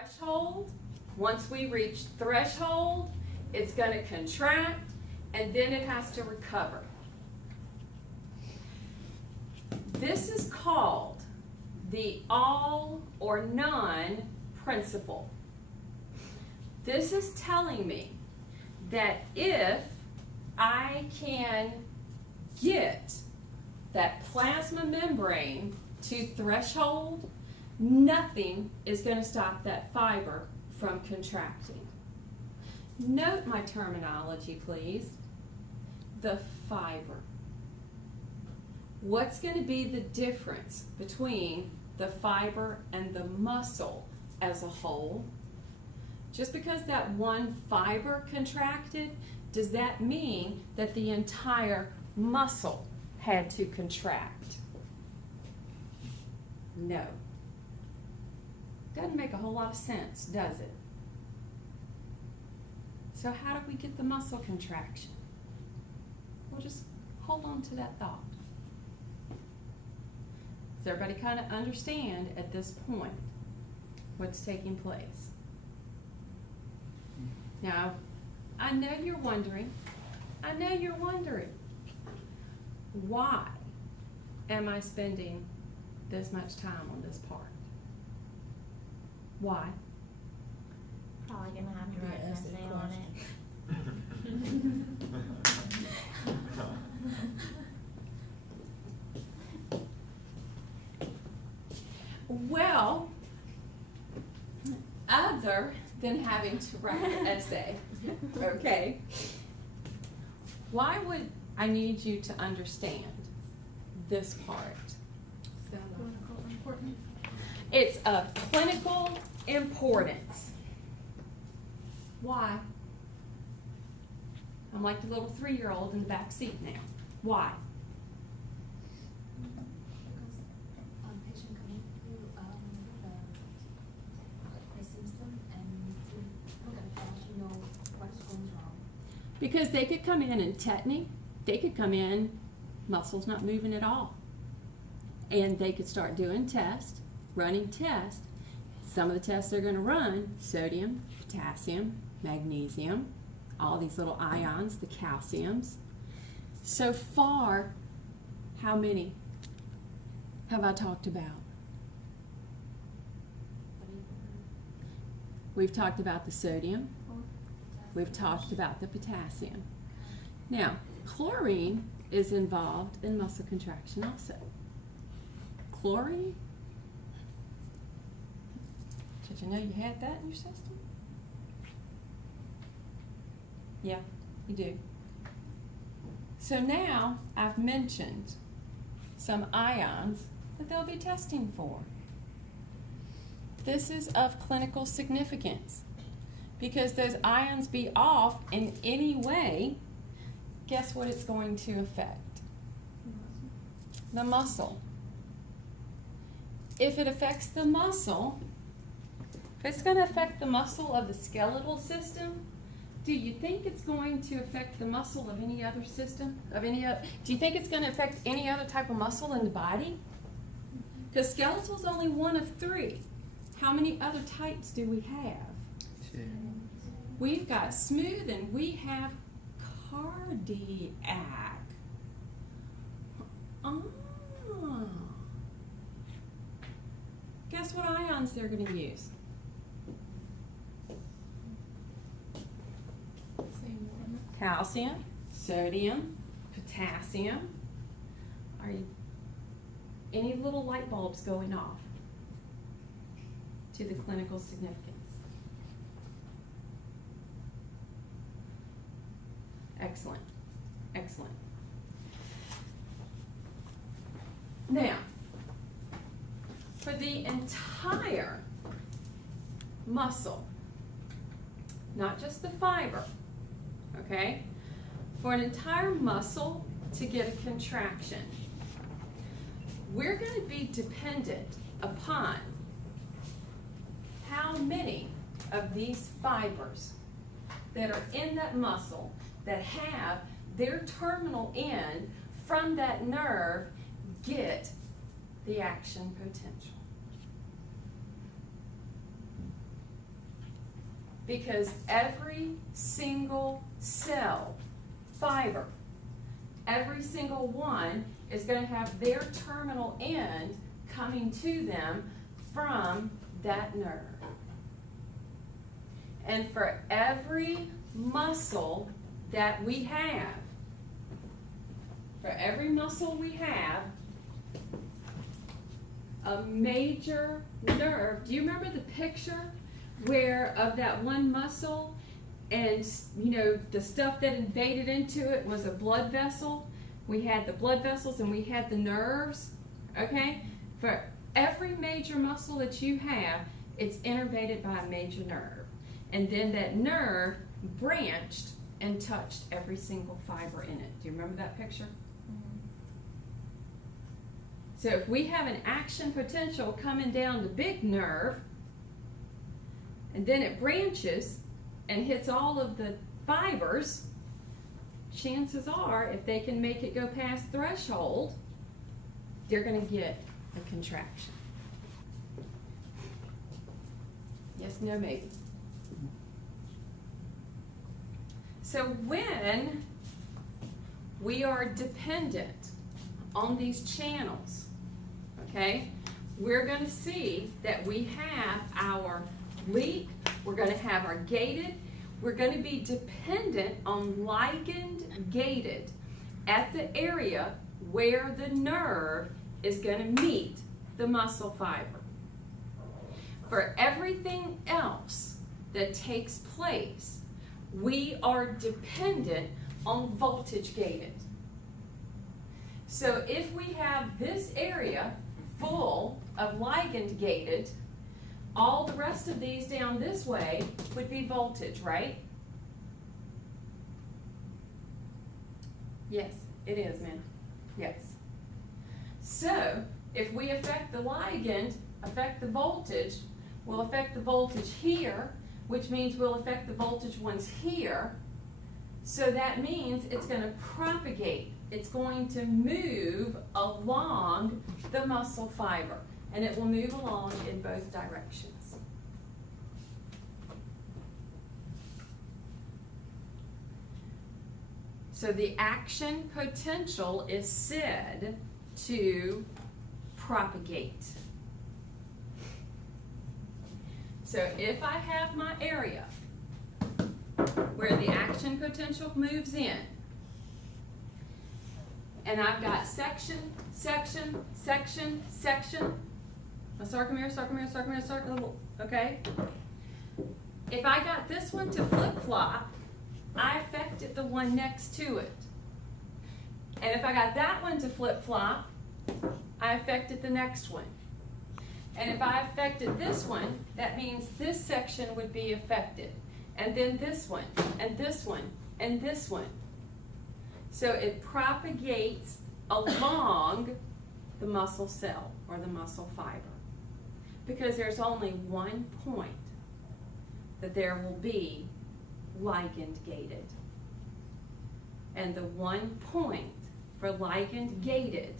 threshold. Once we reach threshold, it's going to contract and then it has to recover. This is called the all or none principle. This is telling me that if I can get that plasma membrane to threshold, nothing is going to stop that fiber from contracting. Note my terminology, please. The fiber. What's going to be the difference between the fiber and the muscle as a whole? Just because that one fiber contracted, does that mean that the entire muscle had to contract? No. Doesn't make a whole lot of sense, does it? So how do we get the muscle contraction? We'll just hold on to that thought. Does everybody kind of understand at this point what's taking place? Now, I know you're wondering, why am I spending this much time on this part? Why? Probably gonna have to write an essay on it. Well, other than having to write an essay, okay? Why would I need you to understand this part? Clinical importance. It's of clinical importance. Why? I'm like the little 3-year-old in the back seat now. Why? Because patient coming through the system and look at that, you know what's going wrong. Because they could come in and tetany, they could come in, muscles not moving at all. And they could start doing tests, running tests. Some of the tests they're going to run, sodium, potassium, magnesium, all these little ions, the calciums. So far, how many have I talked about? We've talked about the sodium. We've talked about the potassium. Now, chlorine is involved in muscle contraction also. Chlorine? Did you know you had that in your system? Yeah, you do. So now I've mentioned some ions that they'll be testing for. This is of clinical significance because those ions be off in any way, guess what it's going to affect? The muscle. If it affects the muscle, if it's going to affect the muscle of the skeletal system, do you think it's going to affect the muscle of any other system? Do you think it's going to affect any other type of muscle in the body? Because skeletal is only one of 3. How many other types do we have? 2. We've got smooth and we have cardiac. Guess what ions they're going to use? Calcium, sodium, potassium. Are you, any little light bulbs going off to the clinical significance? Excellent, excellent. Now, for the entire muscle, not just the fiber, okay? For an entire muscle to get a contraction, we're going to be dependent upon how many of these fibers that are in that muscle that have their terminal end from that nerve get the action potential. because every single cell, fiber, every single one is going to have their terminal end coming to them from that nerve. And for every muscle that we have, a major nerve. Do you remember the picture where of that one muscle, and you know the stuff that invaded into it was a blood vessel? We had the blood vessels and we had the nerves. Okay, for every major muscle that you have, it's innervated by a major nerve, and then that nerve branched and touched every single fiber in it. Do you remember that picture? So if we have an action potential coming down the big nerve, and then it branches and hits all of the fibers, chances are, if they can make it go past threshold, they're going to get a contraction. Yes, no, maybe. So when we are dependent on these channels, okay, we're going to see that we have our leak, we're going to have our gated, we're going to be dependent on ligand gated at the area where the nerve is going to meet the muscle fiber. For everything else that takes place, we are dependent on voltage gated. So if we have this area full of ligand gated, all the rest of these down this way would be voltage, right? Yes, it is, ma'am. Yes. So if we affect the ligand, affect the voltage, we'll affect the voltage here, which means we'll affect the voltage ones here. So that means it's going to propagate. It's going to move along the muscle fiber, and it will move along in both directions. So the action potential is said to propagate. So if I have my area where the action potential moves in, and I've got section, section, section, section, a sarcomere, sarcomere, sarcomere, sarcomere, okay? If I got this one to flip-flop, I affected the one next to it. And if I got that one to flip-flop, I affected the next one. And if I affected this one, that means this section would be affected. And then this one, and this one, and this one. So it propagates along the muscle cell or the muscle fiber, because there's only one point that there will be ligand gated. And the one point for ligand gated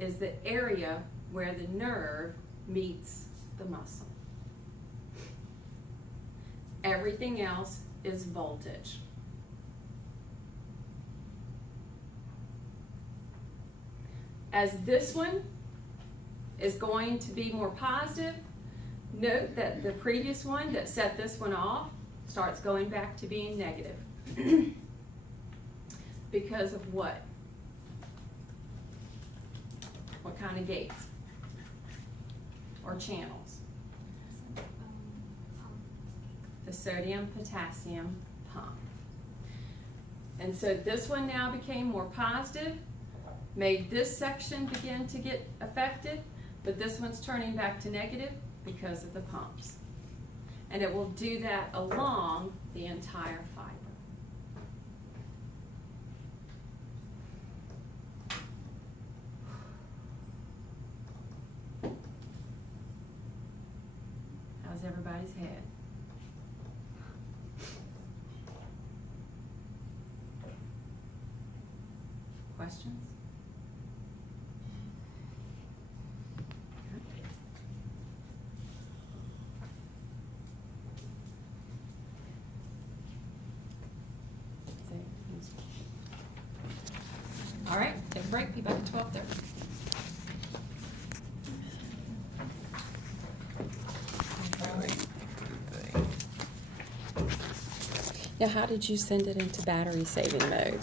is the area where the nerve meets the muscle. Everything else is voltage. As this one is going to be more positive, note that the previous one that set this one off starts going back to being negative. Because of what? What kind of gates? Or channels? The sodium-potassium pump. And so this one now became more positive, made this section begin to get affected, but this one's turning back to negative because of the pumps. And it will do that along the entire fiber. How's everybody's head? Questions? All right, take a break, be back at 12:30. Now, how did you send it into battery saving mode?